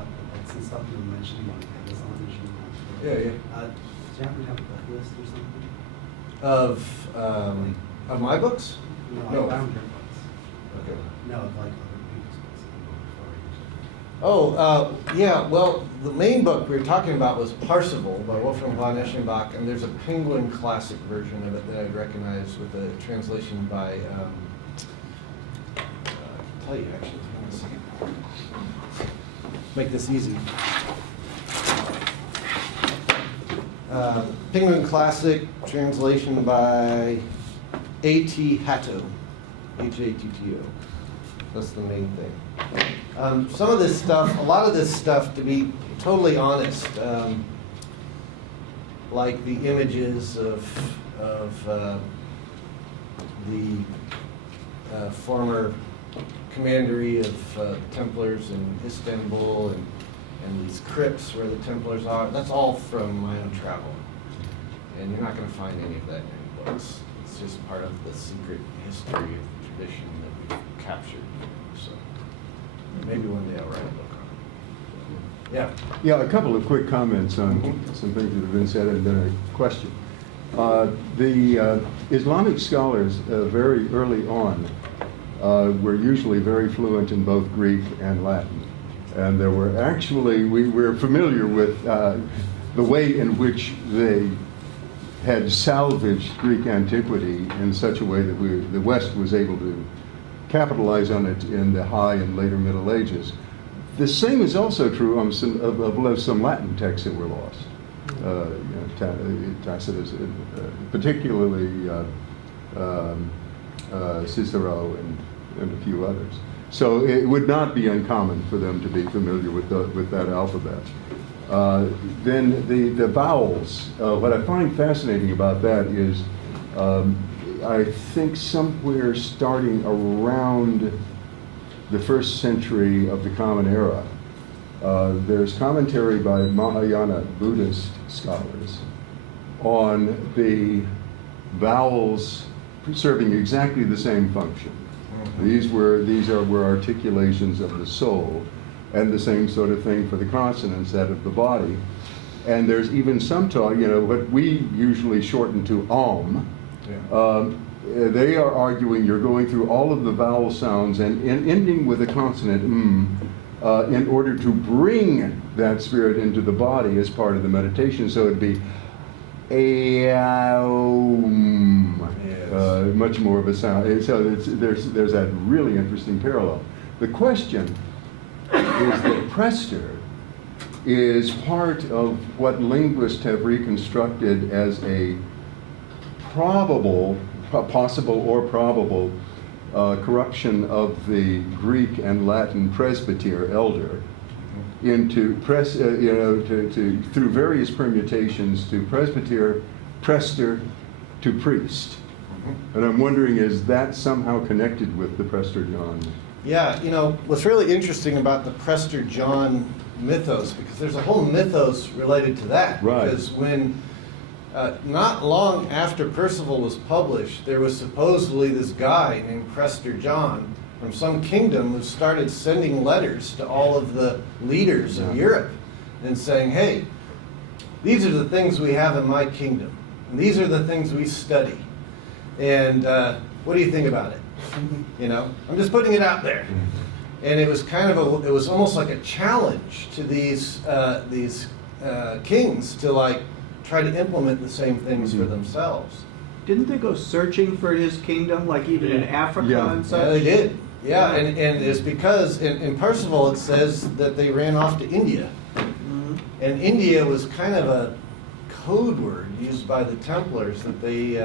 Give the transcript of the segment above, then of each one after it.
about the some stuff you were mentioning on Amazon and Johannite. Yeah, yeah. Do you happen to have a book list or something? Of my books? No, I found your books. Okay. No, of like other people's books. Oh, yeah, well, the main book we were talking about was Parsival by Wolfgang von Eschenbach, and there's a Penguin classic version of it that I'd recognize with a translation by, I'll tell you actually, hang on a second. Make this easy. Penguin classic, translation by A.T. Hatto, Hatto. That's the main thing. Some of this stuff, a lot of this stuff, to be totally honest, like the images of the former commandery of Templars in Istanbul and these crypts where the Templars are, that's all from my own travel. And you're not going to find any of that in any books. It's just part of the secret history of the tradition that we've captured. So maybe one day I'll write a book on it. Yeah. Yeah, a couple of quick comments on some things that have been said and then a question. The Islamic scholars very early on were usually very fluent in both Greek and Latin. And there were actually, we were familiar with the way in which they had salvaged Greek antiquity in such a way that the West was able to capitalize on it in the High and later Middle Ages. The same is also true of some Latin texts that were lost. Tacitus, particularly Cicero and a few others. So it would not be uncommon for them to be familiar with that alphabet. Then the vowels. What I find fascinating about that is I think somewhere starting around the 1st century of the Common Era, there's commentary by Mahayana Buddhist scholars on the vowels serving exactly the same function. These were articulations of the soul, and the same sort of thing for the consonants, that of the body. And there's even some talk, what we usually shorten to they are arguing you're going through all of the vowel sounds and ending with a consonant in order to bring that spirit into the body as part of the meditation. So it'd be much more of a sound. So there's that really interesting parallel. The question is that Prester is part of what linguists have reconstructed as a possible or probable corruption of the Greek and Latin presbyter, elder, into through various permutations to presbyter, prester, to priest. And I'm wondering, is that somehow connected with the Prester John? Yeah, what's really interesting about the Prester John mythos, because there's a whole mythos related to that. Right. Because when, not long after Percival was published, there was supposedly this guy named Prester John from some kingdom who started sending letters to all of the leaders of Europe and saying, hey, these are the things we have in my kingdom, and these are the things we study. And what do you think about it? I'm just putting it out there. And it was it was almost like a challenge to these kings to try to implement the same things for themselves. Didn't they go searching for his kingdom, like even in Africa and such? Yeah, they did. Yeah, and it's because in Percival it says that they ran off to India. And India was kind of a code word used by the Templars that they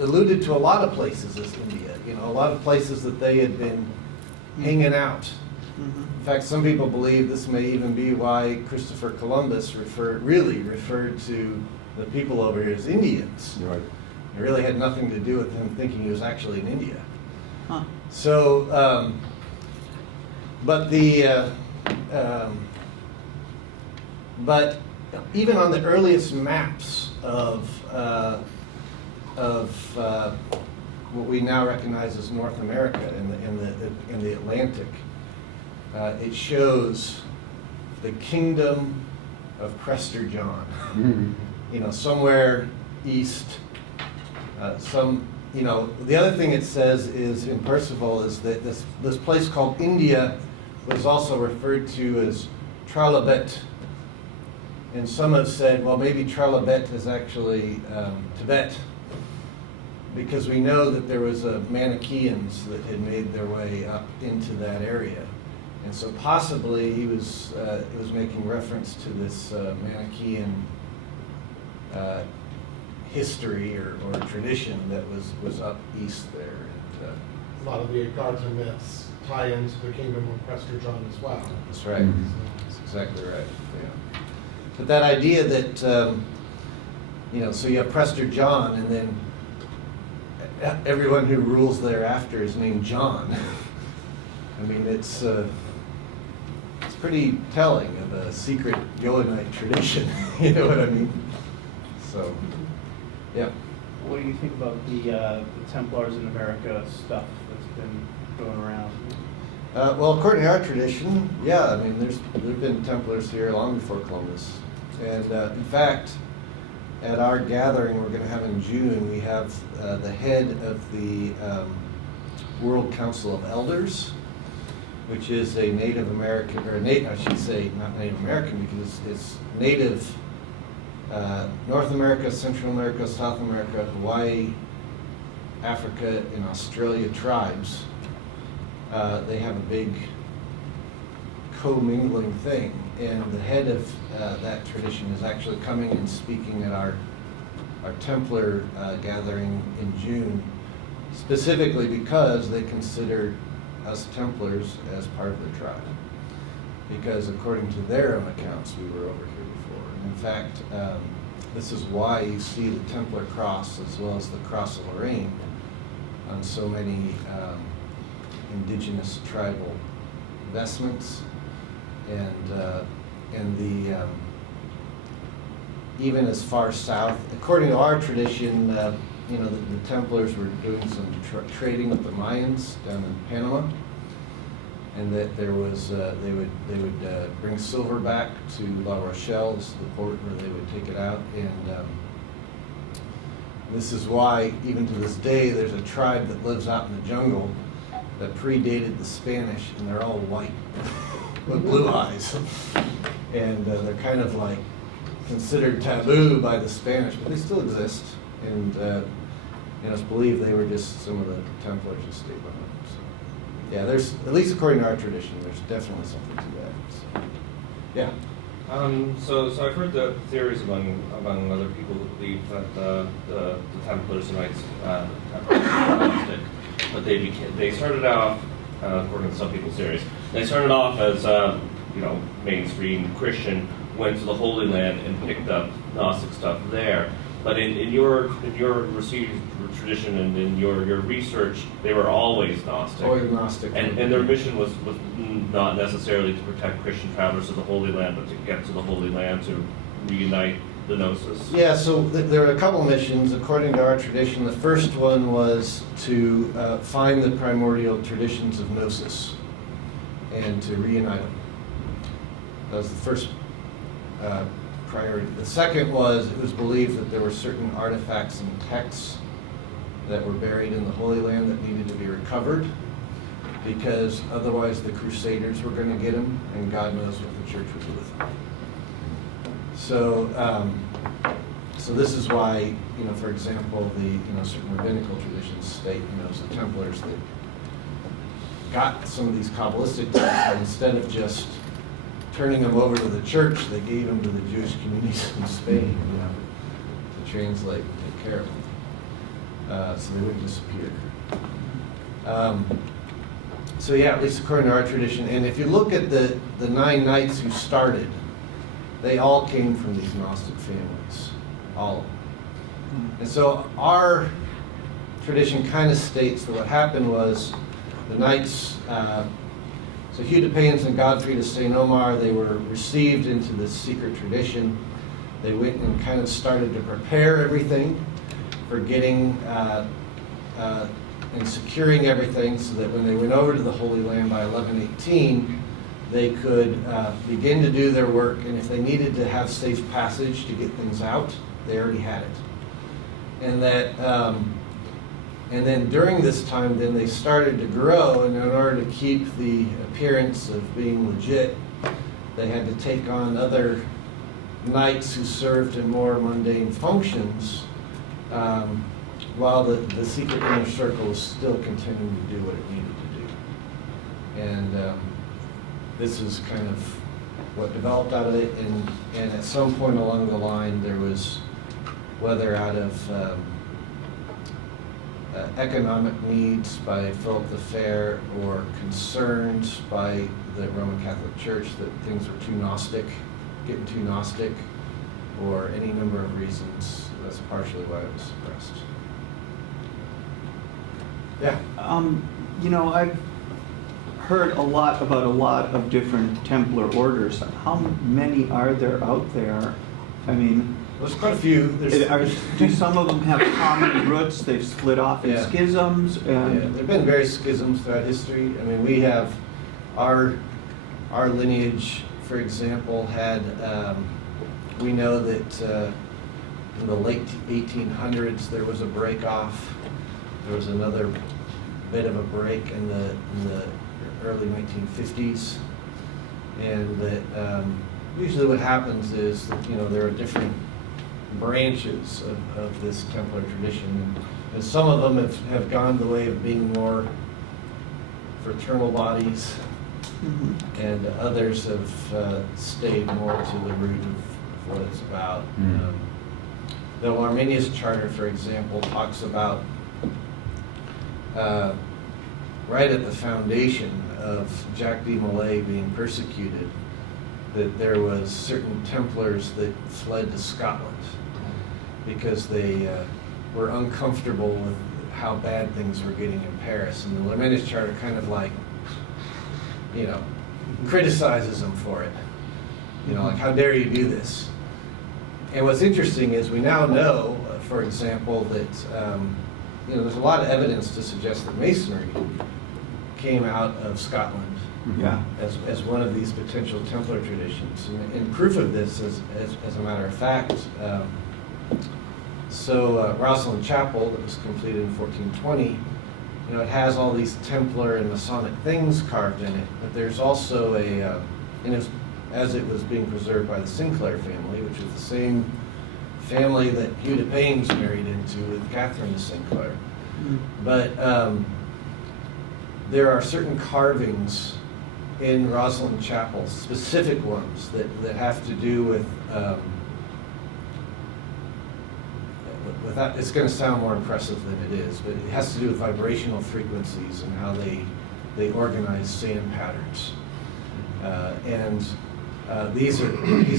alluded to a lot of places as India. A lot of places that they had been hanging out. In fact, some people believe this may even be why Christopher Columbus really referred to the people over here as Indians. Right. It really had nothing to do with him thinking he was actually in India. Huh. So, but even on the earliest maps of what we now recognize as North America in the Atlantic, it shows the kingdom of Prester John. Somewhere east, the other thing it says is in Percival is that this place called India was also referred to as Tralabet. And some have said, well, maybe Tralabet is actually Tibet, because we know that there was Manichaeans that had made their way up into that area. And so possibly he was making reference to this Manichaean history or tradition that was up east there. And, a lot of the gods and myths tie into the kingdom of Prester John as well. that's right. That's exactly right. Yeah. But that idea that so you have Prester John, and then everyone who rules thereafter is named John. I mean, it's pretty telling of a secret Johannite tradition. You know what I mean? So, yeah. What do you think about the Templars in America stuff that's been going around? Well, according to our tradition, yeah, I mean, there've been Templars here long before Columbus. And in fact, at our gathering we're going to have in June, we have the head of the World Council of Elders, which is a Native American, or I should say not Native American, because it's Native North America, Central America, South America, Hawaii, Africa, and Australia tribes. They have a big commingling thing, and the head of that tradition is actually coming and speaking at our Templar gathering in June, specifically because they consider us Templars as part of their tribe. Because according to their own accounts, we were over here before. And in fact, this is why you see the Templar cross as well as the Cross of Lorraine on so many indigenous tribal vestments, and the even as far south, according to our tradition, the Templars were doing some trading with the Mayans down in Panama, and that there was they would bring silver back to La Rochelle, this is the port where they would take it out, and this is why even to this day there's a tribe that lives out in the jungle that predated the Spanish, and they're all white with blue eyes, and they're kind of like considered taboo by the Spanish, but they still exist, and it's believed they were just some of the Templars who stayed behind. So, yeah, there's, at least according to our tradition, there's definitely something to that. So, yeah. So I've heard the theories among other people who believe that the Templars and Knights were agnostic, but they started off, according to some people's theories, they started off as mainstream Christian, went to the Holy Land and picked up Gnostic stuff there. But in your received tradition and in your research, they were always Gnostic. Always Gnostic. And their mission was not necessarily to protect Christian travelers to the Holy Land, but to get to the Holy Land to reunite the Gnosis. Yeah, so there are a couple missions according to our tradition. The first one was to find the primordial traditions of Gnosis and to reunite them. That was the first priority. The second was, it was believed that there were certain artifacts and texts that were buried in the Holy Land that needed to be recovered, because otherwise the Crusaders were going to get them, and God knows what the church was with them. So this is why, for example, the certain rabbinical traditions state, it's the Templars that got some of these Kabbalistic texts, and instead of just turning them over to the church, they gave them to the Jewish communities in Spain, to translate and take care of them, so they wouldn't disappear. So yeah, at least according to our tradition, and if you look at the 9 knights who started, they all came from these Gnostic families, all of them. And so our tradition kind of states that what happened was the knights, so Hugh de Payens and Godfrey de St. Omar, they were received into this secret tradition. They went and kind of started to prepare everything for getting and securing everything, so that when they went over to the Holy Land by 1118, they could begin to do their work, and if they needed to have safe passage to get things out, they already had it. And that, and then during this time, then they started to grow, and in order to keep the appearance of being legit, they had to take on other knights who served in more mundane functions, while the secret inner circle was still continuing to do what it needed to do. And this is kind of what developed out of it, and at some point along the line there was, whether out of economic needs by Philip the Fair or concerns by the Roman Catholic Church that things were too Gnostic, getting too Gnostic, or any number of reasons, that's partially why it was suppressed. Yeah. You know, I've heard a lot about a lot of different Templar orders. How many are there out there? I mean, There's quite a few. do some of them have common roots? They've split off in Yeah. schisms? Yeah, there have been various schisms throughout history. I mean, we have our lineage, for example, had, we know that in the late 1800s there was a break off. There was another bit of a break in the early 1950s, and that usually what happens is that, you know, there are different branches of this Templar tradition, and some of them have gone the way of being more fraternal bodies, and others have stayed more to the root of what it's about. The Arminius Charter, for example, talks about right at the foundation of Jacques de Molay being persecuted, that there was certain Templars that fled to Scotland because they were uncomfortable with how bad things were getting in Paris. And the Arminius Charter kind of like, you know, criticizes them for it. You know, like, how dare you do this? And what's interesting is we now know, for example, that you know, there's a lot of evidence to suggest that Masonry came out of Scotland, Yeah. as one of these potential Templar traditions. And proof of this is, as a matter of fact, Rosslyn Chapel, that was completed in 1420, you know, it has all these Templar and Masonic things carved in it, but there's also as it was being preserved by the Sinclair family, which was the same family that Hugh de Payne's married into with Catherine de Sinclair. But there are certain carvings in Rosslyn Chapel, specific ones that have to do with that. It's going to sound more impressive than it is, but it has to do with vibrational frequencies and how they organize sand patterns. These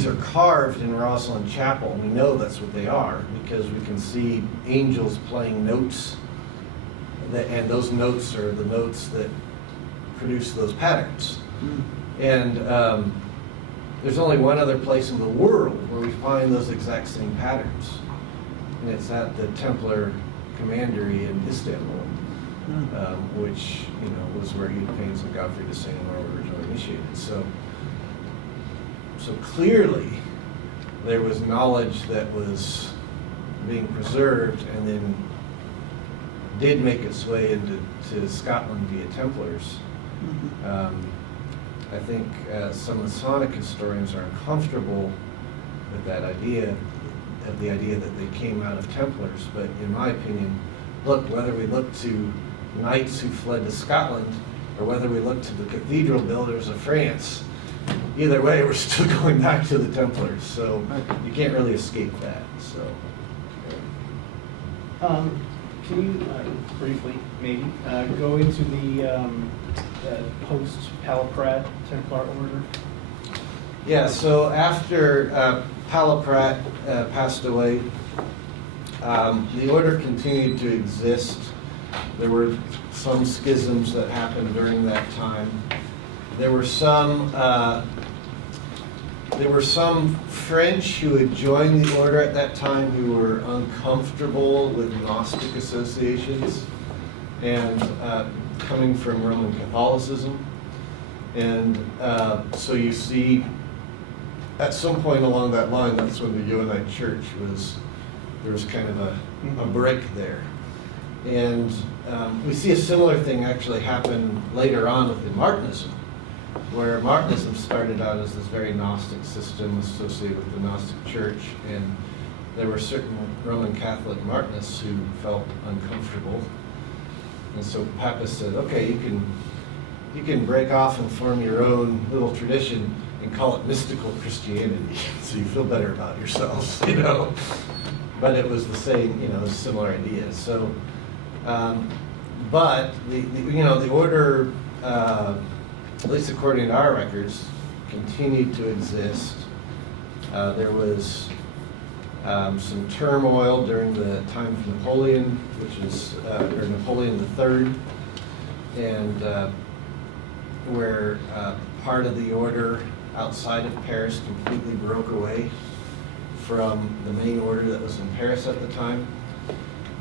are carved in Rosslyn Chapel. We know that's what they are because we can see angels playing notes, and those notes are the notes that produce those patterns. And there's only one other place in the world where we find those exact same patterns, and it's at the Templar commandery in Istanbul, which, you know, was where Hugh de Payne and Godfrey de Saint-Amand were originally initiated. So clearly, there was knowledge that was being preserved and then did make its way into Scotland via Templars. I think some Masonic historians are uncomfortable with that idea, the idea that they came out of Templars. But in my opinion, look, whether we look to knights who fled to Scotland or whether we look to the cathedral builders of France, either way, we're still going back to the Templars, so you can't really escape that. So, Can you briefly, maybe, go into the post-Palaprat Templar order? yeah. So after Palaprat passed away, the order continued to exist. There were some schisms that happened during that time. There were some French who had joined the order at that time who were uncomfortable with Gnostic associations and coming from Roman Catholicism. And so you see, at some point along that line, that's when the Johannite church was, there was kind of a break there. And we see a similar thing actually happen later on within Martinism, where Martinism started out as this very Gnostic system associated with the Gnostic church, and there were certain Roman Catholic Martinists who felt uncomfortable. And so Papists said, okay, you can break off and form your own little tradition and call it mystical Christianity, so you feel better about yourselves, you know. But it was the same, you know, similar ideas. So, but the order, at least according to our records, continued to exist. There was some turmoil during the time of Napoleon, which is or Napoleon III, and where part of the order outside of Paris completely broke away from the main order that was in Paris at the time.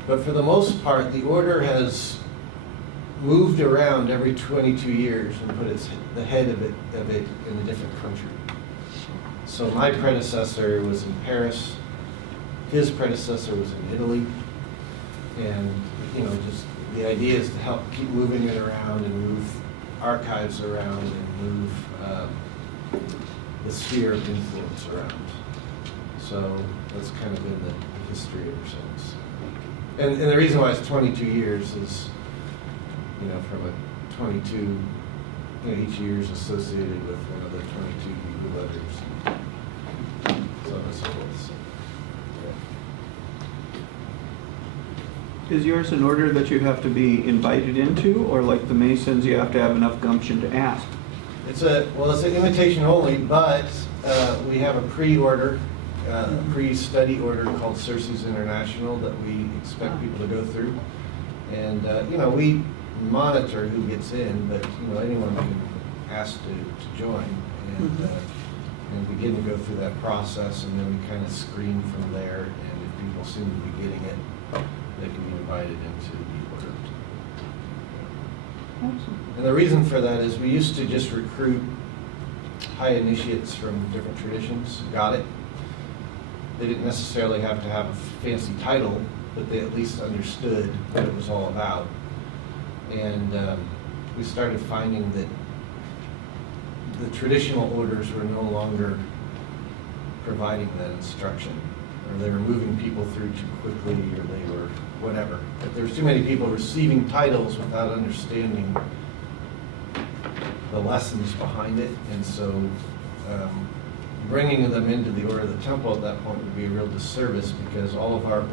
But for the most part, the order has moved around every 22 years and put the head of it in a different country. So my predecessor was in Paris, his predecessor was in Italy, and you know, just the idea is to help keep moving it around and move archives around and move the sphere of influence around. So that's kind of been the history ever since. And the reason why it's 22 years is, you know, from a 22, you know, each year is associated with one of the 22 Hebrew letters. So on and so forth. So, yeah. Is yours an order that you have to be invited into, or like the Masons, you have to have enough gumption to ask? It's an invitation only, but we have a pre-order, pre-study order called Circes International that we expect people to go through. And, you know, we monitor who gets in, but, you know, anyone can ask to join and begin to go through that process, and then we kind of screen from there, and if people seem to be getting it, they can be invited into the order. And the reason for that is we used to just recruit high initiates from different traditions, got it. They didn't necessarily have to have a fancy title, but they at least understood what it was all about. And we started finding that the traditional orders were no longer providing that instruction, or they were moving people through too quickly, or they were whatever. But there was too many people receiving titles without understanding the lessons behind it, and so bringing them into the Order of the Temple at that point would be a real disservice, because all of our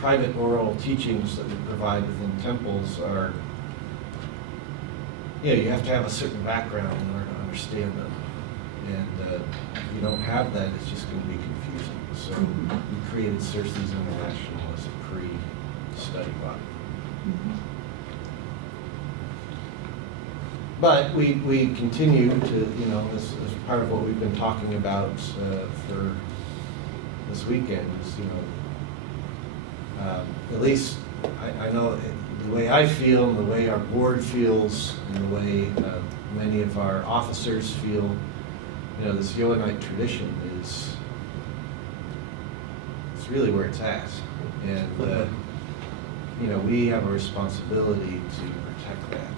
private oral teachings that we provide within temples are, you know, you have to have a certain background in order to understand them. And if you don't have that, it's just going to be confusing. So we created Circes International as a pre-study body. But we continue to, you know, this is part of what we've been talking about for this weekend is, you know, at least I know the way I feel and the way our board feels and the way many of our officers feel, you know, this Johannite tradition is, it's really where it's at. And, you know, we have a responsibility to protect that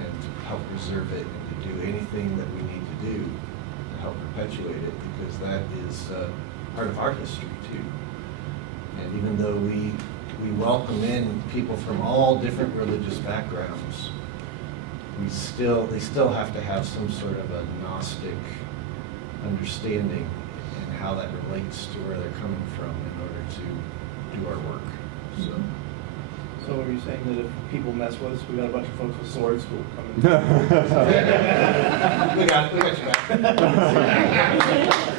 and to help preserve it and to do anything that we need to do to help perpetuate it, because that is part of our history too. And even though we welcome in people from all different religious backgrounds, they still have to have some sort of a Gnostic understanding and how that relates to where they're coming from in order to do our work. So are you saying that if people mess with us, we got a bunch of folks with swords who will come in? we got you back.